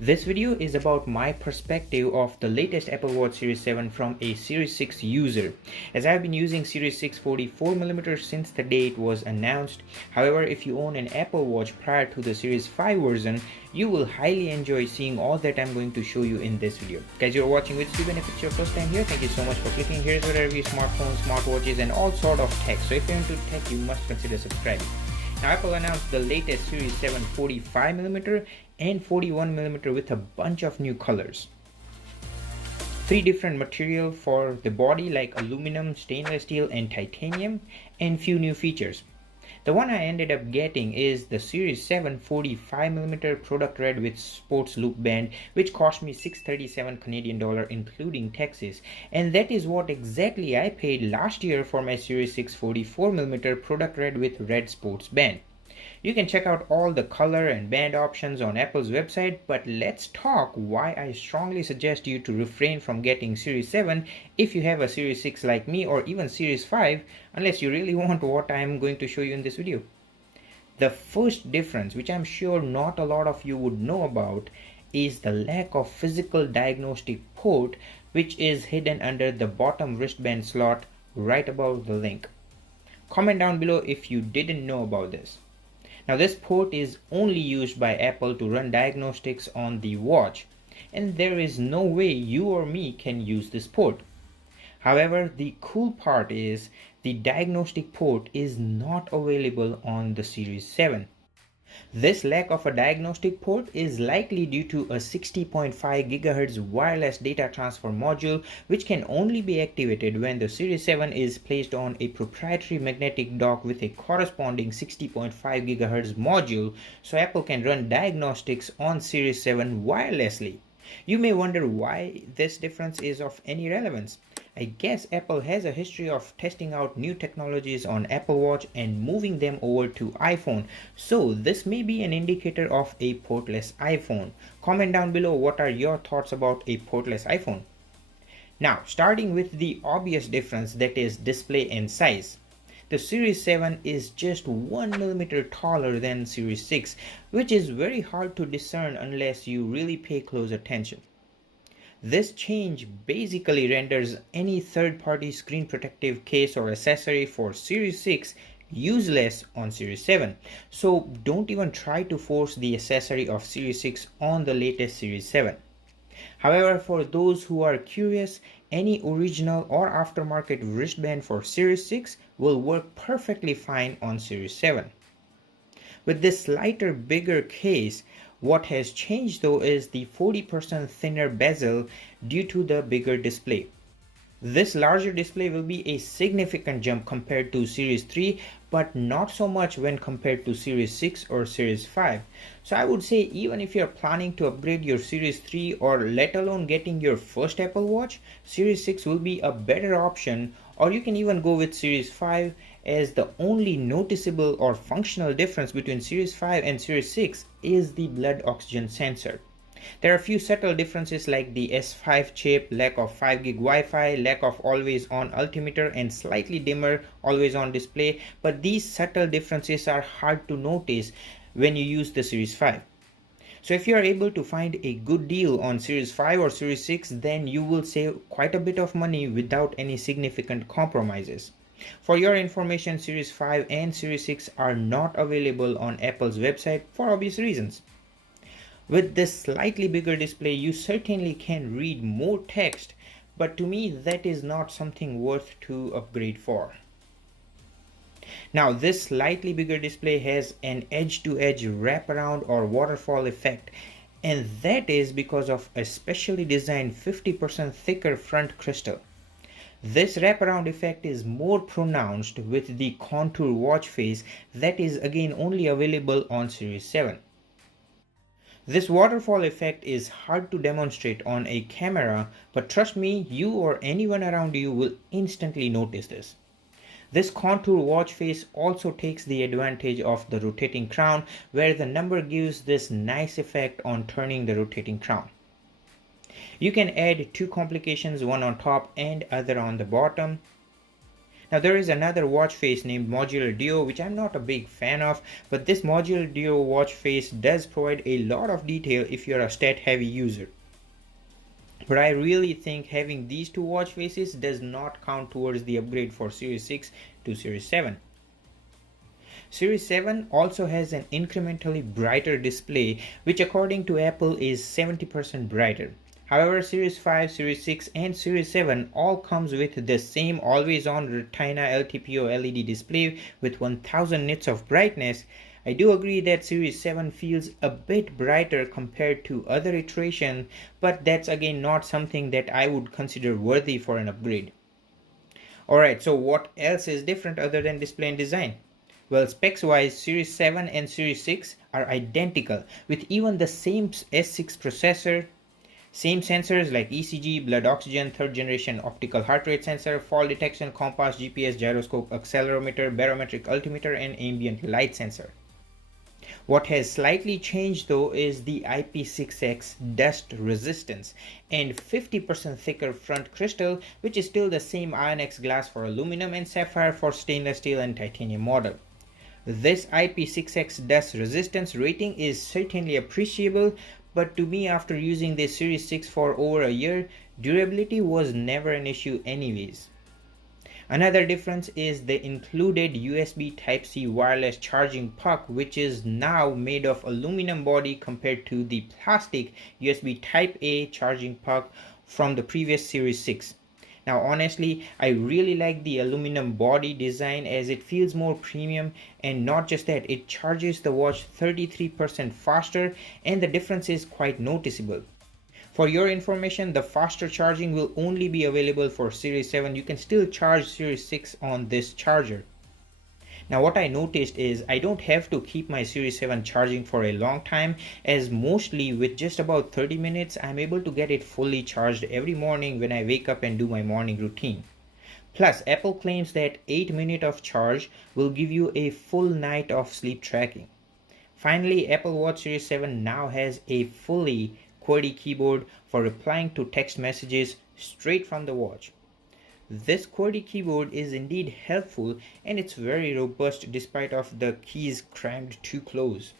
This video is about my perspective of the latest Apple Watch Series 7 from a Series 6 user, as I've been using Series 6 44mm since the day it was announced. However, if you own an Apple Watch prior to the Series 5 version, you will highly enjoy seeing all that I'm going to show you in this video. Guys, you're watching with Steven. If it's your first time here, thank you so much for clicking. Here's where I review smartphones, smartwatches, and all sort of tech. So if you're into tech, you must consider subscribing. Now, Apple announced the latest Series 7 45mm and 41mm with a bunch of new colors. 3 different material for the body like aluminum, stainless steel, and titanium, and few new features. The one I ended up getting is the Series 7 45mm product red with sports loop band, which cost me $637 Canadian including taxes, and that is what exactly I paid last year for my Series 6 44mm product red with red sports band. You can check out all the color and band options on Apple's website, but let's talk why I strongly suggest you to refrain from getting Series 7 if you have a Series 6 like me, or even Series 5, unless you really want what I am going to show you in this video. The first difference, which I'm sure not a lot of you would know about, is the lack of physical diagnostic port, which is hidden under the bottom wristband slot right above the link. Comment down below if you didn't know about this. Now, this port is only used by Apple to run diagnostics on the watch, and there is no way you or me can use this port. However, the cool part is the diagnostic port is not available on the Series 7. This lack of a diagnostic port is likely due to a 60.5 GHz wireless data transfer module, which can only be activated when the Series 7 is placed on a proprietary magnetic dock with a corresponding 60.5 GHz module, so Apple can run diagnostics on Series 7 wirelessly. You may wonder why this difference is of any relevance. I guess Apple has a history of testing out new technologies on Apple Watch and moving them over to iPhone, so this may be an indicator of a portless iPhone. Comment down below what are your thoughts about a portless iPhone. Now, starting with the obvious difference, that is display and size. The Series 7 is just 1mm taller than Series 6, which is very hard to discern unless you really pay close attention. This change basically renders any third-party screen protective case or accessory for Series 6 useless on Series 7, so don't even try to force the accessory of Series 6 on the latest Series 7. However, for those who are curious, any original or aftermarket wristband for Series 6 will work perfectly fine on Series 7. With this slighter, bigger case, what has changed though is the 40% thinner bezel due to the bigger display. This larger display will be a significant jump compared to Series 3, but not so much when compared to Series 6 or Series 5. So I would say even if you're planning to upgrade your Series 3 or let alone getting your first Apple Watch, Series 6 will be a better option, or you can even go with Series 5, as the only noticeable or functional difference between Series 5 and Series 6 is the blood oxygen sensor. There are a few subtle differences like the S5 chip, lack of 5GB Wi-Fi, lack of always-on altimeter, and slightly dimmer always-on display, but these subtle differences are hard to notice when you use the Series 5. So if you are able to find a good deal on Series 5 or Series 6, then you will save quite a bit of money without any significant compromises. For your information, Series 5 and Series 6 are not available on Apple's website for obvious reasons. With this slightly bigger display, you certainly can read more text, but to me that is not something worth to upgrade for. Now, this slightly bigger display has an edge-to-edge wraparound or waterfall effect, and that is because of a specially designed 50% thicker front crystal. This wraparound effect is more pronounced with the contour watch face that is again only available on Series 7. This waterfall effect is hard to demonstrate on a camera, but trust me, you or anyone around you will instantly notice this. This contour watch face also takes the advantage of the rotating crown, where the number gives this nice effect on turning the rotating crown. You can add 2 complications, one on top and other on the bottom. Now there is another watch face named Modular Duo, which I'm not a big fan of, but this Modular Duo watch face does provide a lot of detail if you're a stat heavy user. But I really think having these two watch faces does not count towards the upgrade for Series 6 to Series 7. Series 7 also has an incrementally brighter display, which according to Apple is 70% brighter. However, Series 5, Series 6 and Series 7 all comes with the same always-on Retina LTPO LED display with 1000 nits of brightness. I do agree that Series 7 feels a bit brighter compared to other iteration, but that's again not something that I would consider worthy for an upgrade. Alright, so what else is different other than display and design? Well, specs wise, Series 7 and Series 6 are identical with even the same S6 processor, same sensors like ECG, blood oxygen, third generation optical heart rate sensor, fall detection, compass, GPS, gyroscope, accelerometer, barometric altimeter and ambient light sensor. What has slightly changed though is the IP6X dust resistance and 50% thicker front crystal, which is still the same IONX glass for aluminum and sapphire for stainless steel and titanium model. This IP6X dust resistance rating is certainly appreciable, but to me, after using this Series 6 for over a year, durability was never an issue anyways. Another difference is the included USB Type-C wireless charging puck, which is now made of aluminum body compared to the plastic USB Type-A charging puck from the previous Series 6. Now honestly, I really like the aluminum body design as it feels more premium, and not just that, it charges the watch 33% faster and the difference is quite noticeable. For your information, the faster charging will only be available for Series 7. You can still charge Series 6 on this charger. Now what I noticed is I don't have to keep my Series 7 charging for a long time, as mostly with just about 30 minutes I'm able to get it fully charged every morning when I wake up and do my morning routine. Plus, Apple claims that 8 minutes of charge will give you a full night of sleep tracking. Finally, Apple Watch Series 7 now has a fully Qwerty keyboard for replying to text messages straight from the watch. This Qwerty keyboard is indeed helpful and it's very robust despite of the keys crammed too close.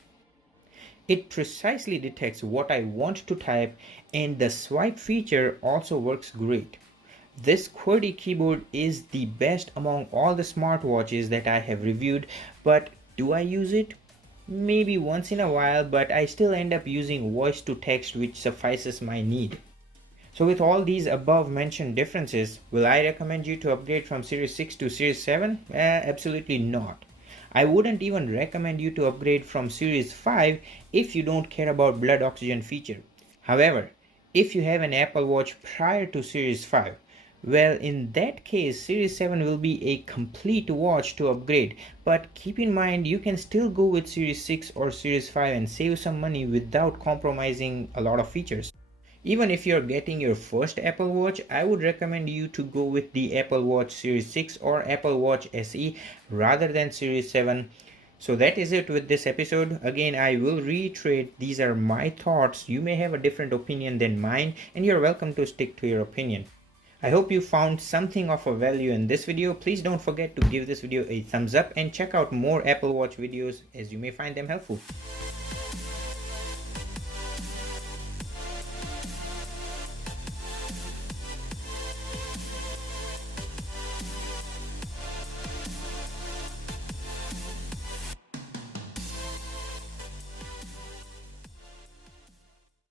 It precisely detects what I want to type, and the swipe feature also works great. This Qwerty keyboard is the best among all the smartwatches that I have reviewed, but do I use it? Maybe once in a while, but I still end up using voice to text, which suffices my need. So with all these above mentioned differences, will I recommend you to upgrade from Series 6 to Series 7? Absolutely not. I wouldn't even recommend you to upgrade from Series 5 if you don't care about blood oxygen feature. However, if you have an Apple Watch prior to Series 5, well, in that case, Series 7 will be a complete watch to upgrade, but keep in mind you can still go with Series 6 or Series 5 and save some money without compromising a lot of features. Even if you're getting your first Apple Watch, I would recommend you to go with the Apple Watch Series 6 or Apple Watch SE rather than Series 7. So that is it with this episode. Again, I will reiterate, these are my thoughts. You may have a different opinion than mine, and you're welcome to stick to your opinion. I hope you found something of a value in this video. Please don't forget to give this video a thumbs up and check out more Apple Watch videos as you may find them helpful.